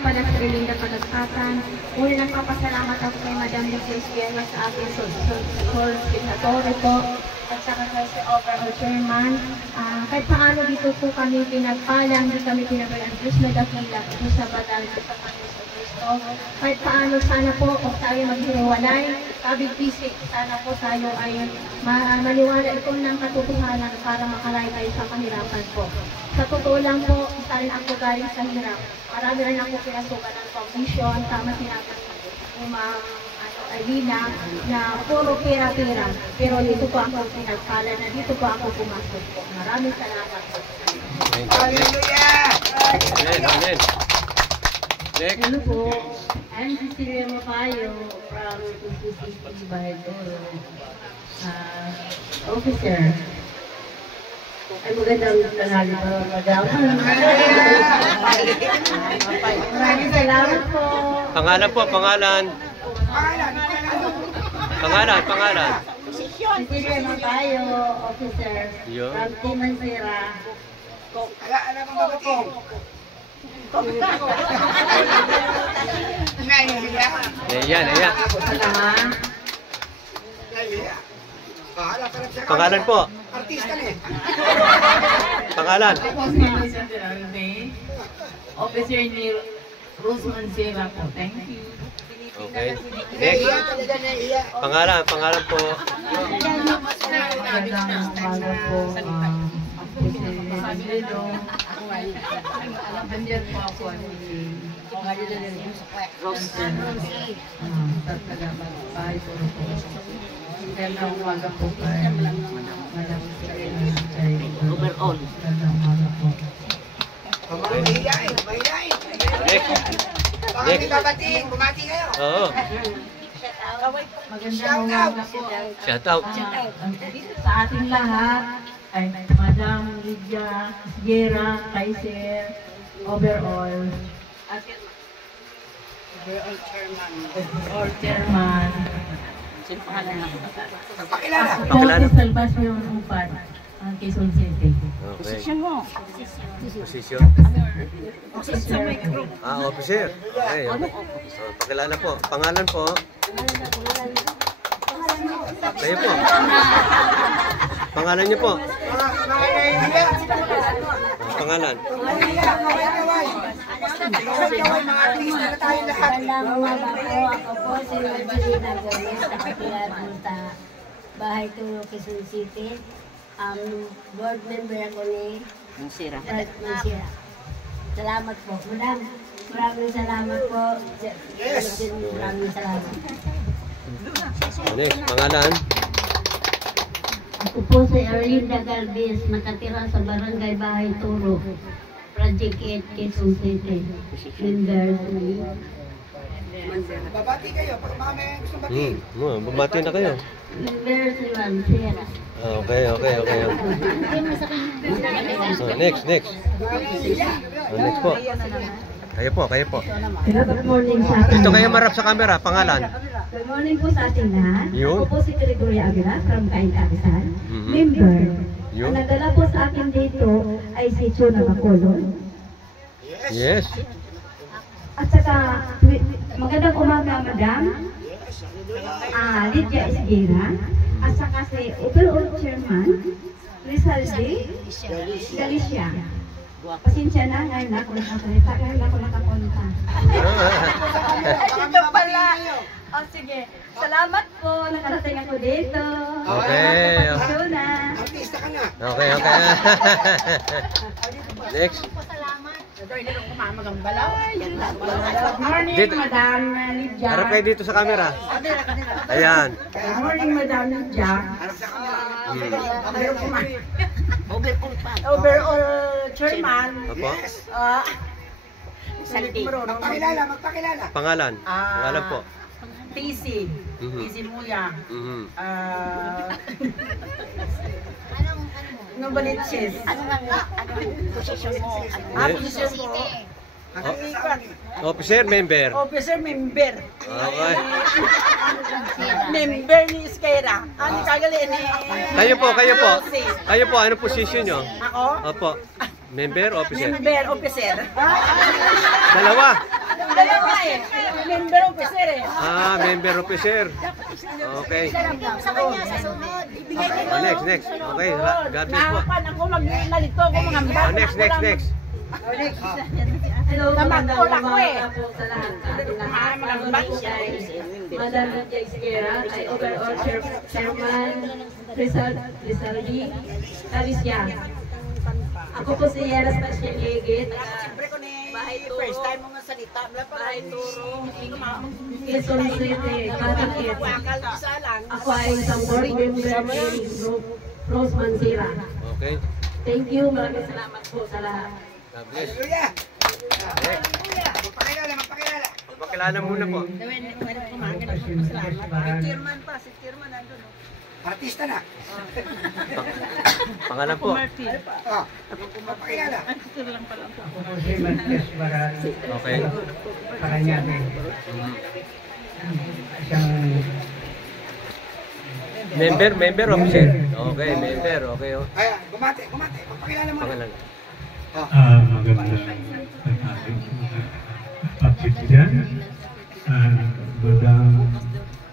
Pala sa Relinda Pagagkatan. Una nagpapasalamat ako kay Madam Mrs. Viera sa ating solicitor po at saka kay si Overall Chairman. Kahit paano dito po kami pinagpalang, di kami pinagalang Diyos na dakila, Diyos sa badal, Diyos sa Panginoon sa Kristo. Kahit paano sana po kung tayo maghiwalay, kabig-bisig, sana po tayo ay maniwala ito ng katotohanan para makalay tayo sa kahirapan po. Sa totoo lang po, isa rin ako galing sa hirap. Marami rin ako pinasukan ng foundation, tama sinabi ni Ma'am Alina, na puro pera-pera. Pero dito po ako pinagpala na dito po ako pumasok po. Maraming salamat po. Hallelujah! Amen. Next. Hello po. I'm Cecilia Mapayo from PCCC Baydoro. Officer. Ay, magandang tanghali po, madam. Maraming salamat po. Pangalan po, pangalan. Pangalan. Cecilia Mapayo, officer from Team Mansira. Alam mo ba ito? Ayan. Pangalan po. Artista na eh. Pangalan. Officer ni Rosman Seva po. Thank you. Okay. Next. Pangalan po. Magandang po. Nandiyan po ako ni Rosman. Sa taga-bahay po po. Magandang umaga po kay Madam Overall. Magandang umaga po. Mahihain. Next. Bakit babatiin? Bumati kayo. Oo. Magandang umaga po. Shout out. Sa ating lahat ay Madam Lydia Viera, Kaiser, Overall, at Overall Chairman. Sino pangalan lang? Pakilala. Ako si Salvacion Upan, ang Quezon City. Okay. Position mo. Position. Officer. Officer. Okay. So, pakilala po. Pangalan po. Kayo po. Pangalan niyo po. Pangalan. Magandang umaga po. Ako po si Marcelina Gomez, nakatira sa Bahay Turo, Quezon City. Board member ako ni Mansira. Salamat po. Maraming salamat po. Maraming salamat. Next. Pangalan. Ako po si Erlinda Galvez, nakatira sa Barangay Bahay Turo, Project 8, Quezon City. Members. Babati kayo. Pag baka may gusto batiin. Bumati na kayo. Members ni Mansira. Okay. Next. Next po. Kayo po. Good morning sa atin. Ito kayo marap sa camera. Pangalan. Good morning po sa ating lahat. Yun. Ako po si Gregoria Aguilar from Kain-Kapisan. Member. Yun. Ang nagdala po sa akin dito ay si Chona Bacolod. Yes. At saka, magandang umaga, madam. Lydia Esguera. At saka si Overall Chairman, Rizalde Galicia. Pasensya na, ngayon ako nakapunta. Ito pala. Sige. Salamat po. Nakarating ako dito. Okay. Artista ka na. Okay. Next. Good morning, Madam Lydia. Harap kayo dito sa camera. Ayan. Good morning, Madam Lydia. Overall Chairman. Opo. Magpakilala. Pangalan. Pangalan po. TC. TC Muya. Anong balitches? Anong posisyon mo? Posisyon mo? Officer, member. Officer, member. Okay. Member ni Esquera. Ano kagalin ni? Kayo po, ano position nyo? Ako? Opo. Member, officer. Member, officer. Dalawa. Dalawa eh. Member officer eh. Ah, member officer. Okay. Sa kanya, sa sunod. Ibigay ko Oh, next. Okay, God bless po. Nakapan ako, nalito ako mga Oh, next. Hello, magandang Tamad ko eh. umaga po sa lahat. Ako na po kay Madam Jay Sierra, kay Overall Chairman Rizaldi Alicia. Ako po si Yara Special Higit. Siyempre ko ni first time mo nga salita. Bahay Turo, Quezon City, Katakit. Wakal isa lang. Ako ay isang board member ng Group Rose Mansira. Okay. Thank you, maraming salamat po sa lahat. God bless. Hallelujah. Magpakilala. Pakilala muna po. Chairman pa, si chairman nandun. Artista na. Pangalan po. Oh, magpakilala. Ako po si Matias Barari, Okay. Paranaque. Isang Member officer. Okay, member. Okay. Oh. Ayan, bumate. Magpakilala mo. Pangalan. Magandang tanghali mga kapatid dyan. Madam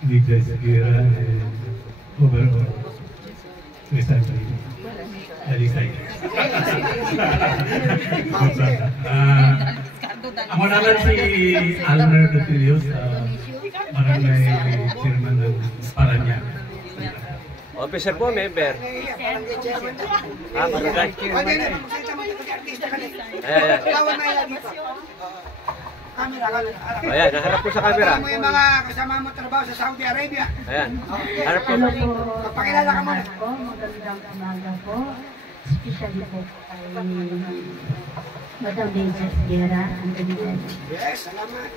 Liga Sierra overall recently Alisay. Ako naman si Almer Dutilios, barangay chairman ng Paranaque. Officer po, member. Barangay chairman na. Ah, barangay. Pwede na, magsalita mo dito, artista ka na. Ayan. Kawan na ilan dito. Camera. Ayan, naharap po sa camera. Kasama mo yung mga kasama mo trabaho sa Saudi Arabia. Ayan. Harap po. Hello po. Magpakilala ka muna. Po, magandang umaga po. Especially po kay Madam Benjas Guerra, ang kanilang Yes, salamat.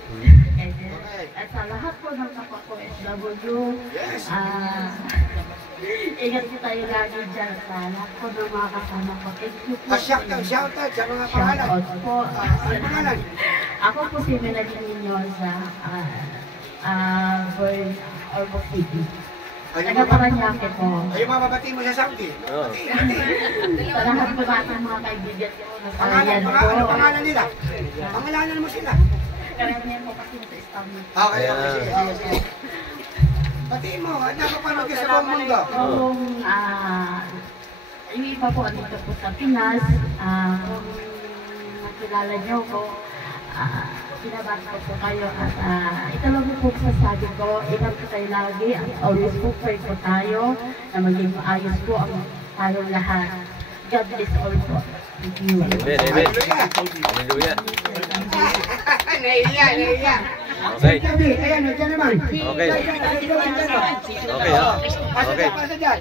at sa lahat po ng kapwa ko SW, Yes. ingat po tayo lagi dyan sa lahat po ng mga kasama ko. Thank you po. Shoutout sa mga pangalan. Shoutout po. Ano pangalan? Ako po si Melanie Minyosa, Burn Orbo City. Taga Paranaque po. Ay, mababati mo sa Saudi. Oo. Sa lahat po natin mga kaibigan ko na kayan po. Pangalan nila? Pangalanan mo sila. Karamihan po kasi sa Istanbul. Okay. Sige. Batiin mo, at napapanood ka sa buong mundo. Kung yung iba po andito po sa Pinas, kung nakilala niyo ko, binabati ko po kayo at ito lang po sasabi ko, ingat po tayo lagi, always po pray po tayo na maging maayos po ang tayong lahat. God bless all po. Thank you. Amen. Hallelujah. Naiya. Okay. Sabi, ayan, nandiyan naman. Okay. Okay, ha? Okay. Pasa dyan.